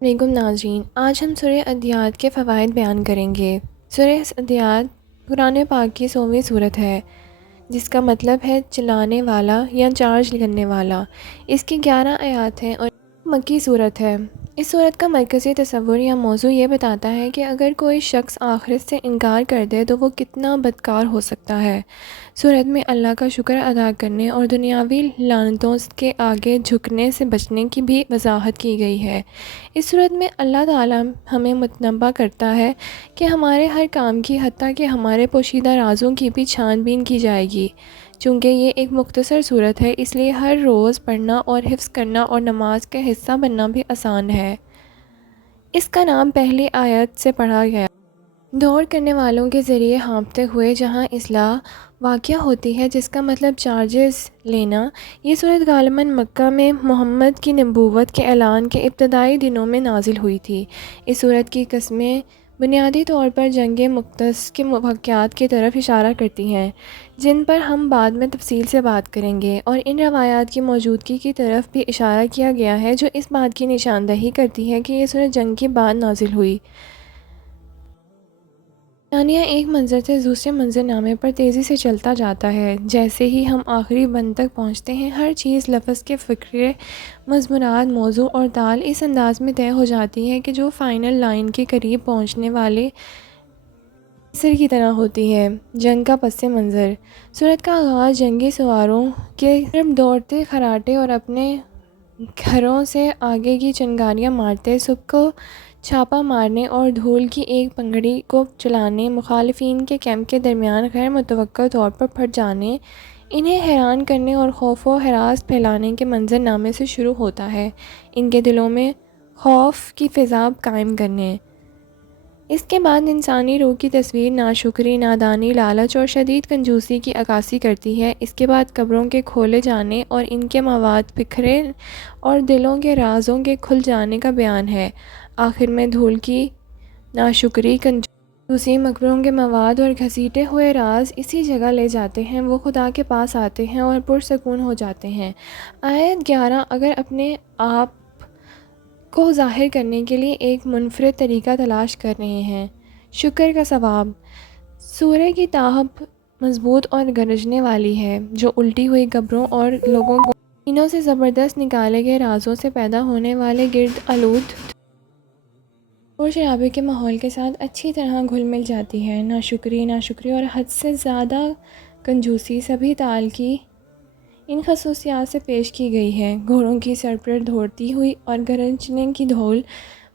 علیکم ناظرین، آج ہم سورہ عدیات کے فوائد بیان کریں گے۔ سورہ عدیات قرآن پاک کی 100ویں سورت ہے، جس کا مطلب ہے چلانے والا یا چارج کرنے والا۔ اس کی 11 آیات ہیں اور مکی صورت ہے۔ اس صورت کا مرکزی تصور یا موضوع یہ بتاتا ہے کہ اگر کوئی شخص آخرت سے انکار کر دے تو وہ کتنا بدکار ہو سکتا ہے۔ صورت میں اللہ کا شکر ادا کرنے اور دنیاوی لعنتوں کے آگے جھکنے سے بچنے کی بھی وضاحت کی گئی ہے۔ اس صورت میں اللہ تعالیٰ ہمیں متنبہ کرتا ہے کہ ہمارے ہر کام کی، حتیٰ کہ ہمارے پوشیدہ رازوں کی بھی چھان بین کی جائے گی۔ چونکہ یہ ایک مختصر صورت ہے، اس لیے ہر روز پڑھنا اور حفظ کرنا اور نماز کا حصہ بننا بھی آسان ہے۔ اس کا نام پہلی آیت سے پڑھا گیا۔ دور کرنے والوں کے ذریعے ہانپتے ہوئے جہاں اصلاح واقع ہوتی ہے، جس کا مطلب چارجز لینا۔ یہ صورت غالباً مکہ میں محمد کی نبوت کے اعلان کے ابتدائی دنوں میں نازل ہوئی تھی۔ اس صورت کی قسمیں بنیادی طور پر جنگ مقدس کے واقعات کی طرف اشارہ کرتی ہیں، جن پر ہم بعد میں تفصیل سے بات کریں گے، اور ان روایات کی موجودگی کی طرف بھی اشارہ کیا گیا ہے جو اس بات کی نشاندہی کرتی ہے کہ یہ صورت جنگ کے بعد نازل ہوئی۔ ثانیہ ایک منظر سے دوسرے منظر نامے پر تیزی سے چلتا جاتا ہے۔ جیسے ہی ہم آخری بند تک پہنچتے ہیں، ہر چیز لفظ کے فقرے، مضمونات، موضوع اور تال اس انداز میں طے ہو جاتی ہے کہ جو فائنل لائن کے قریب پہنچنے والے مصر کی طرح ہوتی ہے۔ جنگ کا پس منظر۔ صورت کا آغاز جنگی سواروں کے طرف دوڑتے خراٹے اور اپنے گھروں سے آگے کی چنگاریاں مارتے، صبح کو چھاپا مارنے اور دھول کی ایک پگڑی کو چلانے، مخالفین کے کیمپ کے درمیان غیر متوقع طور پر پھٹ جانے، انہیں حیران کرنے اور خوف و ہراس پھیلانے کے منظر نامے سے شروع ہوتا ہے، ان کے دلوں میں خوف کی فضا قائم کرنے۔ اس کے بعد انسانی روح کی تصویر ناشکری، نادانی، لالچ اور شدید کنجوسی کی عکاسی کرتی ہے۔ اس کے بعد قبروں کے کھولے جانے اور ان کے مواد بکھرے اور دلوں کے رازوں کے کھل جانے کا بیان ہے۔ آخر میں دھول کی ناشکری، کنجوسی، مقبروں کے مواد اور گھسیٹے ہوئے راز اسی جگہ لے جاتے ہیں، وہ خدا کے پاس آتے ہیں اور پرسکون ہو جاتے ہیں۔ آیت 11 اگر اپنے آپ کو ظاہر کرنے کے لیے ایک منفرد طریقہ تلاش کر رہے ہیں۔ شکر کا ثواب۔ سورہ کی تاحب مضبوط اور گرجنے والی ہے، جو الٹی ہوئی قبروں اور لوگوں کو انوں سے زبردست نکالے گئے رازوں سے پیدا ہونے والے گرد آلود اور شرابے کے ماحول کے ساتھ اچھی طرح گھل مل جاتی ہے۔ ناشکری اور حد سے زیادہ کنجوسی سبھی تال کی ان خصوصیات سے پیش کی گئی ہے۔ گھوڑوں کی سر پر دوڑتی ہوئی اور گرجنے کی دھول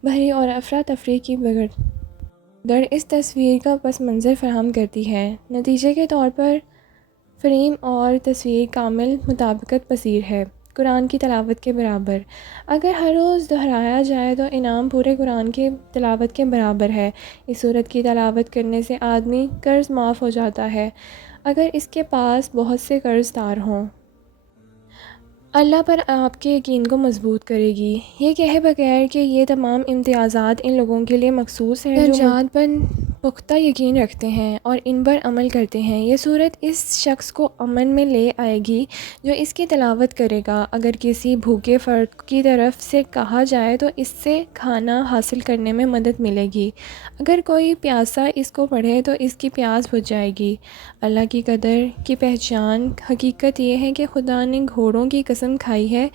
بھری اور افراتفری کی بھگدڑ اس تصویر کا پس منظر فراہم کرتی ہے۔ نتیجے کے طور پر فریم اور تصویر کامل مطابقت پذیر ہے، قرآن کی تلاوت کے برابر۔ اگر ہر روز دہرایا جائے تو انعام پورے قرآن کی تلاوت کے برابر ہے۔ اس سورت کی تلاوت کرنے سے آدمی قرض معاف ہو جاتا ہے، اگر اس کے پاس بہت سے قرض دار ہوں۔ اللہ پر آپ کے یقین کو مضبوط کرے گی، یہ کہے بغیر کہ یہ تمام امتیازات ان لوگوں کے لیے مخصوص ہیں جو درجات پر پختہ یقین رکھتے ہیں اور ان پر عمل کرتے ہیں۔ یہ صورت اس شخص کو امن میں لے آئے گی جو اس کی تلاوت کرے گا۔ اگر کسی بھوکے فرد کی طرف سے کہا جائے تو اس سے کھانا حاصل کرنے میں مدد ملے گی، اگر کوئی پیاسا اس کو پڑھے تو اس کی پیاس بجھ جائے گی۔ اللہ کی قدر کی پہچان حقیقت یہ ہے کہ خدا نے گھوڑوں کی قسم کھائی ہے،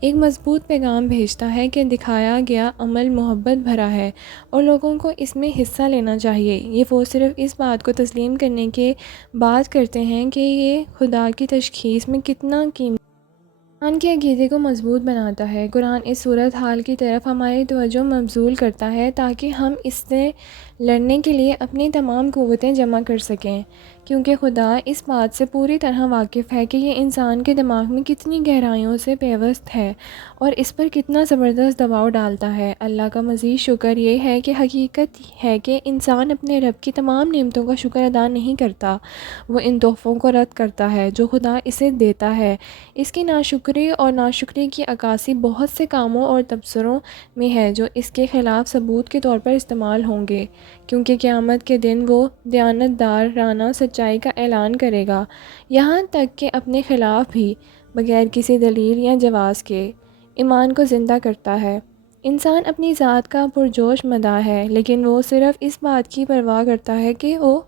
ایک مضبوط پیغام بھیجتا ہے کہ دکھایا گیا عمل محبت بھرا ہے اور لوگوں کو اس میں حصہ لینا چاہیے۔ یہ وہ صرف اس بات کو تسلیم کرنے کے بعد کرتے ہیں کہ یہ خدا کی تشخیص میں کتنا قیمتی قرآن کے عقیدے کو مضبوط بناتا ہے۔ قرآن اس صورت حال کی طرف ہماری توجہ مبذول کرتا ہے تاکہ ہم اس سے لڑنے کے لیے اپنی تمام قوتیں جمع کر سکیں، کیونکہ خدا اس بات سے پوری طرح واقف ہے کہ یہ انسان کے دماغ میں کتنی گہرائیوں سے پیوست ہے اور اس پر کتنا زبردست دباؤ ڈالتا ہے۔ اللہ کا مزید شکر یہ ہے کہ حقیقت ہے کہ انسان اپنے رب کی تمام نعمتوں کا شکر ادا نہیں کرتا، وہ ان تحفوں کو رد کرتا ہے جو خدا اسے دیتا ہے۔ اس کی ناشکری اور ناشکری کی عکاسی بہت سے کاموں اور تبصروں میں ہے جو اس کے خلاف ثبوت کے طور پر استعمال ہوں گے، کیونکہ قیامت کے دن وہ دیانتدارانہ سچائی کا اعلان کرے گا، یہاں تک کہ اپنے خلاف بھی، بغیر کسی دلیل یا جواز کے۔ ایمان کو زندہ کرتا ہے۔ انسان اپنی ذات کا پرجوش مداح ہے، لیکن وہ صرف اس بات کی پرواہ کرتا ہے کہ وہ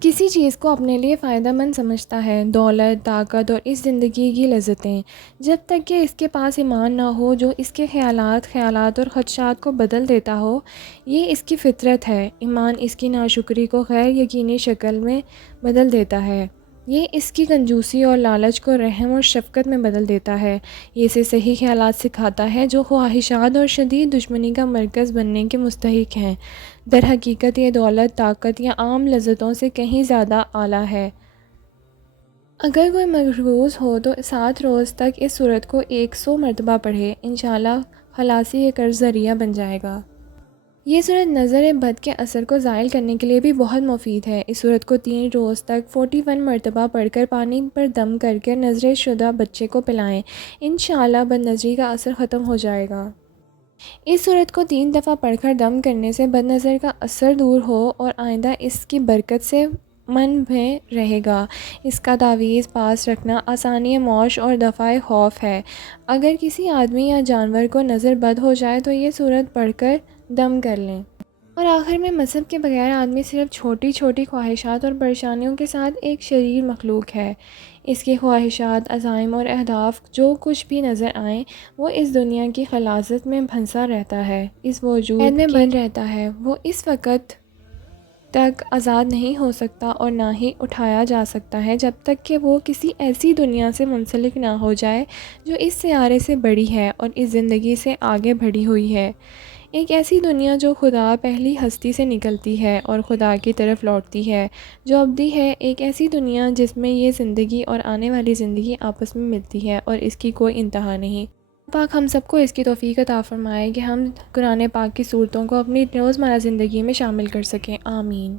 کسی چیز کو اپنے لیے فائدہ مند سمجھتا ہے، دولت، طاقت اور اس زندگی کی لذتیں، جب تک کہ اس کے پاس ایمان نہ ہو جو اس کے خیالات اور خدشات کو بدل دیتا ہو۔ یہ اس کی فطرت ہے۔ ایمان اس کی ناشکری کو غیر یقینی شکل میں بدل دیتا ہے۔ یہ اس کی کنجوسی اور لالچ کو رحم اور شفقت میں بدل دیتا ہے۔ یہ اسے صحیح خیالات سکھاتا ہے جو خواہشات اور شدید دشمنی کا مرکز بننے کے مستحق ہیں۔ در حقیقت یہ دولت، طاقت یا عام لذتوں سے کہیں زیادہ اعلیٰ ہے۔ اگر کوئی مقروض ہو تو 7 روز تک اس سورت کو 100 مرتبہ پڑھے، انشاءاللہ خلاصی یہ قرض ذریعہ بن جائے گا۔ یہ سورت نظر بد کے اثر کو زائل کرنے کے لیے بھی بہت مفید ہے۔ اس سورت کو 3 روز تک 41 مرتبہ پڑھ کر پانی پر دم کر کے نظر شدہ بچے کو پلائیں، انشاءاللہ بد نظری کا اثر ختم ہو جائے گا۔ اس سورت کو 3 دفعہ پڑھ کر دم کرنے سے بد نظر کا اثر دور ہو اور آئندہ اس کی برکت سے من میں رہے گا۔ اس کا تعویذ پاس رکھنا آسانی معاش اور دفع خوف ہے۔ اگر کسی آدمی یا جانور کو نظر بد ہو جائے تو یہ سورت پڑھ کر دم کر لیں۔ اور آخر میں مذہب کے بغیر آدمی صرف چھوٹی چھوٹی خواہشات اور پریشانیوں کے ساتھ ایک شریر مخلوق ہے۔ اس کی خواہشات، عزائم اور اہداف جو کچھ بھی نظر آئیں وہ اس دنیا کی خلاصت میں پھنسا رہتا ہے، اس وجود میں بند رہتا ہے۔ وہ اس وقت تک آزاد نہیں ہو سکتا اور نہ ہی اٹھایا جا سکتا ہے جب تک کہ وہ کسی ایسی دنیا سے منسلک نہ ہو جائے جو اس سیارے سے بڑی ہے اور اس زندگی سے آگے بڑھی ہوئی ہے۔ ایک ایسی دنیا جو خدا پہلی ہستی سے نکلتی ہے اور خدا کی طرف لوٹتی ہے، جو ابدی ہے۔ ایک ایسی دنیا جس میں یہ زندگی اور آنے والی زندگی آپس میں ملتی ہے اور اس کی کوئی انتہا نہیں۔ پاک ہم سب کو اس کی توفیق عطا فرمائے کہ ہم قرآن پاک کی صورتوں کو اپنی روزمرہ زندگی میں شامل کر سکیں۔ آمین۔